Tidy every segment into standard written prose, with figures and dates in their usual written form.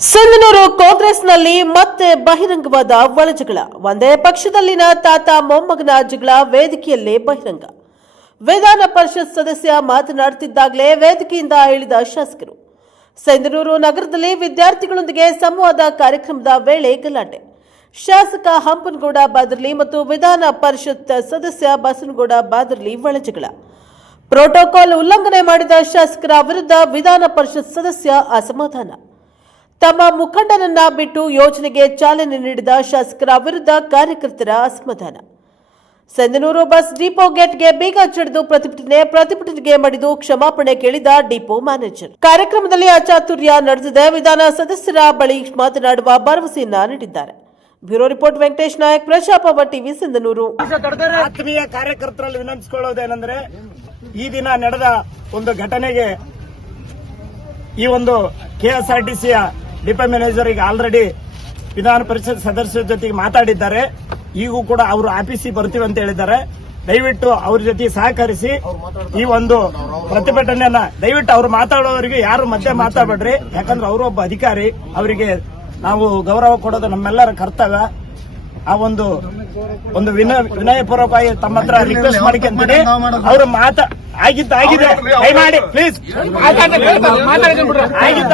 ಸಿಂಧನೂರು ಕಾಂಗ್ರೆಸ್ನಲ್ಲಿ ಮತ್ತೆ ಬಹಿರಂಗವಾದ ಒಳಜಗಳ. ಒಂದೇ ಪಕ್ಷದಲ್ಲಿನ ತಾತ ಮೊಮ್ಮಗನ ಜಗಳ ವೇದಿಕೆಯಲ್ಲೇ ಬಹಿರಂಗ. ವಿಧಾನ ಪರಿಷತ್ ಸದಸ್ಯ ಮಾತನಾಡುತ್ತಿದ್ದಾಗಲೇ ವೇದಿಕೆಯಿಂದ ಇಳಿದ ಶಾಸಕರು. ಸಿಂಧನೂರು ನಗರದಲ್ಲಿ ವಿದ್ಯಾರ್ಥಿಗಳೊಂದಿಗೆ ಸಂವಾದ ಕಾರ್ಯಕ್ರಮದ ವೇಳೆ ಗಲಾಟೆ. ಶಾಸಕ ಹಂಪನಗೌಡ ಬಾದರ್ಲಿ ಮತ್ತು ವಿಧಾನ ಪರಿಷತ್ ಸದಸ್ಯ ಬಸನಗೌಡ ಬಾದರ್ಲಿ ಒಳಜಗಳ. ಪ್ರೋಟೋಕಾಲ್ ಉಲ್ಲಂಘನೆ ಮಾಡಿದ ಶಾಸಕರ ವಿರುದ್ಧ ವಿಧಾನ ಪರಿಷತ್ ಸದಸ್ಯ ಅಸಮಾಧಾನ. ತಮ್ಮ ಮುಖಂಡನನ್ನ ಬಿಟ್ಟು ಯೋಜನೆಗೆ ಚಾಲನೆ ನೀಡಿದ ಶಾಸಕರ ವಿರುದ್ಧ ಕಾರ್ಯಕರ್ತರ ಅಸಮಾಧಾನ. ಸಿಂಧನೂರು ಬಸ್ ಡಿಪೋ ಗೇಟ್ಗೆ ಬೀಗ ಜಡಿದು ಪ್ರತಿಭಟನೆಗೆ ಮಡಿದು ಕ್ಷಮಾಪಣೆ ಕೇಳಿದ ಡಿಪೋ ಮ್ಯಾನೇಜರ್. ಕಾರ್ಯಕ್ರಮದಲ್ಲಿ ಅಚಾತುರ್ಯ ನಡೆದಿದೆ. ವಿಧಾನ ಸದಸ್ಯರ ಬಳಿ ಮಾತನಾಡುವ ಭರವಸೆಯನ್ನ ನೀಡಿದ್ದಾರೆ. ಬ್ಯೂರೋ ರಿಪೋರ್ಟ್ ವೆಂಕಟೇಶ್ ನಾಯಕ್, ಪ್ರಜಾಪವ ಟಿವಿ, ಸಿಂಧನೂರು. ಆತ್ಮೀಯ ಕಾರ್ಯಕರ್ತರಲ್ಲಿ ವಿನಂತಿಸಿಕೊಳ್ಳುವುದೇನೆಂದರೆ, ಈ ದಿನ ನಡೆದ ಒಂದು ಘಟನೆಗೆ ಈ ಒಂದು ಕೆಎಸ್ಆರ್ಟಿಸಿಯ ಡಿಪೋ ಮ್ಯಾನೇಜರ್ ಈಗ ಆಲ್ರೆಡಿ ವಿಧಾನ ಪರಿಷತ್ ಸದಸ್ಯರ ಜೊತೆಗೆ ಮಾತಾಡಿದ್ದಾರೆ. ಈಗೂ ಕೂಡ ಅವರು ಆಫೀಸಿಗೆ ಬರ್ತೀವಿ ಅಂತ ಹೇಳಿದ್ದಾರೆ. ದಯವಿಟ್ಟು ಅವ್ರ ಜೊತೆ ಸಹಕರಿಸಿ ಈ ಒಂದು ಪ್ರತಿಭಟನೆಯನ್ನ ದಯವಿಟ್ಟು ಅವ್ರು ಮಾತಾಡೋರಿಗೆ ಯಾರು ಮಧ್ಯೆ ಮಾತಾಡಬೇಡ್ರಿ. ಯಾಕಂದ್ರೆ ಅವರು ಒಬ್ಬ ಅಧಿಕಾರಿ, ಅವರಿಗೆ ನಾವು ಗೌರವ ಕೊಡೋದು ನಮ್ಮೆಲ್ಲರ ಕರ್ತವ್ಯ. ಆ ಒಂದು ವಿನಯಪೂರ್ವಕವಾಗಿ ತಮ್ಮ ಹತ್ರ ರಿಕ್ವೆಸ್ಟ್ ಮಾಡಿಕೊಂತೀನಿ. ಅವರು ಆಗಿದೆ ದಯಮಾಡಿ ಪ್ಲೀಸ್,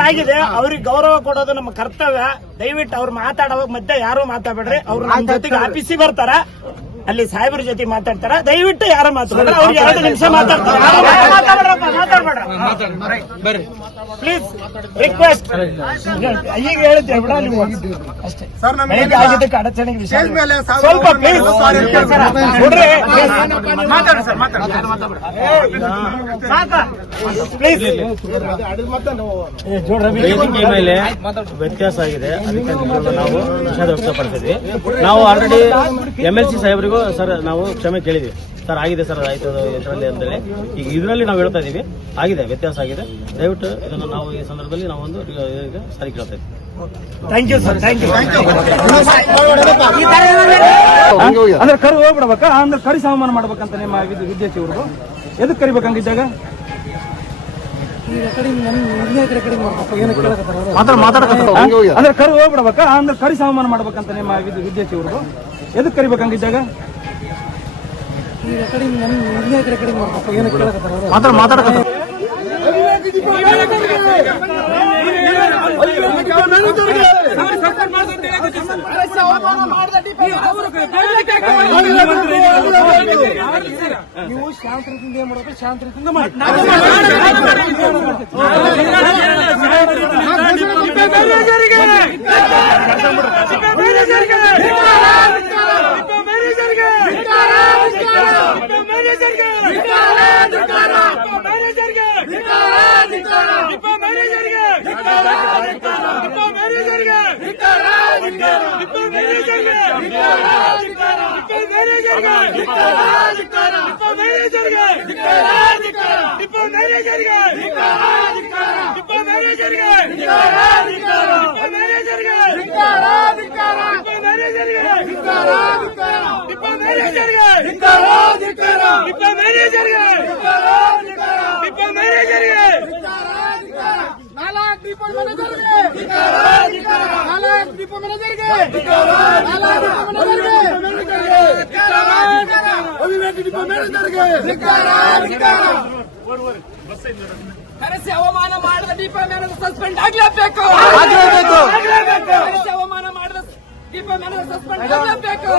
ಆಗಿದೆ ಅವ್ರಿಗೆ ಗೌರವ ಕೊಡೋದು ನಮ್ಮ ಕರ್ತವ್ಯ. ದಯವಿಟ್ಟು ಅವ್ರು ಮಾತಾಡುವಾಗ ಮಧ್ಯೆ ಯಾರು ಮಾತಾಡ್ಬೇಡ್ರಿ. ಅವ್ರು ನಮ್ಮ ಜೊತೆಗೆ ಆಫೀಸಿಗೆ ಬರ್ತಾರ, ಅಲ್ಲಿ ಸಾಹೇಬ್ರ ಜೊತೆ ಮಾತಾಡ್ತಾರ. ದಯವಿಟ್ಟು ಯಾರು ಮಾತಾಡ್ತಾರೆ, ಅವ್ರಿಗೆ 2 ನಿಮಿಷ ಮಾತಾಡ್ತಾರೆ. Please request. ಈಗ ಹೇಳಿದ್ದೆ ಬಿಡ ನೀವು ಅಷ್ಟೇ. ಆಗಿದ್ದಕ್ಕೆ ಅಡಚಣೆಗೆ ವಿಷಯ ಸ್ವಲ್ಪ ಪ್ಲೀಸ್ ನೋಡ್ರಿ. ಪ್ಲೀಸ್ ವೇದಿಕೆ ಮೇಲೆ ವ್ಯತ್ಯಾಸ ಆಗಿದೆ, ಅದಕ್ಕೆ ನಾವು ವಿಷಾದ ವ್ಯಕ್ತಪಡಿಸಿದ್ವಿ. ನಾವು ಆಲ್ರೆಡಿ MLC ಸಾಹೇಬರಿಗೂ ಸರ್ ನಾವು ಕ್ಷಮೆ ಕೇಳಿದ್ವಿ. ಸರ್ ಆಗಿದೆ ಸರ್, ಆಯ್ತು ಇದರಲ್ಲಿ ಅಂತೇಳಿ. ಈಗ ಇದರಲ್ಲಿ ನಾವು ಹೇಳ್ತಾ ಇದೀವಿ, ಆಗಿದೆ, ವ್ಯತ್ಯಾಸ ಆಗಿದೆ. ದಯವಿಟ್ಟು ಇದನ್ನು ನಾವು ಈ ಸಂದರ್ಭದಲ್ಲಿ ನಾವು ಒಂದು ಸರಿ ಕೇಳ್ತಾ ಇದ್ದೀವಿ. Thank you sir, thank you. ಅಂದ್ರೆ ಕರಿ ಹೋಗ್ಬಿಡ್ಬೇಕಾ, ಅಂದ್ರೆ ಕರಿ ಸಮಾನ ಮಾಡ್ಬೇಕಂತ ನಿಮ್ಮ ವಿದ್ಯಾರ್ಥಿ ಅವ್ರಿಗೂ ಎದಕ್ ಕರಿಬೇಕಂಗಿದ್ದಾಗ ಅಂದ್ರೆ ಕರಿ ಹೋಗ್ಬಿಡ್ಬೇಕಾ, ಅಂದ್ರೆ ಕರಿ ಸಮಾನ ಮಾಡ್ಬೇಕಂತ ನಿಮ್ಮ ವಿದ್ಯಾರ್ಥಿ ಅವ್ರಿಗೂ ಎದಕ್ ಕರಿಬೇಕಂಗಿದ್ದಾಗ ನೀವು ಶಾಂತ ರೀತಿಯಿಂದ ಏನ್ ಮಾಡ್ಬೇಕು, ಶಾಂತ ರೀತಿಯಿಂದ ಮಾಡಿ. ಕರೆಸಿ ಅವಮಾನ ಮಾಡಿದ ಡಿಪೋ ಮ್ಯಾನೇಜರ್ ಸಸ್ಪೆಂಡ್ ಆಗಲೇಬೇಕು. ಕರೆಸಿ ಅವಮಾನ ಮಾಡಿದ ಡಿಪೋ ಮ್ಯಾನೇಜರ್ ಸಸ್ಪೆಂಡ್ ಆಗಲೇಬೇಕು.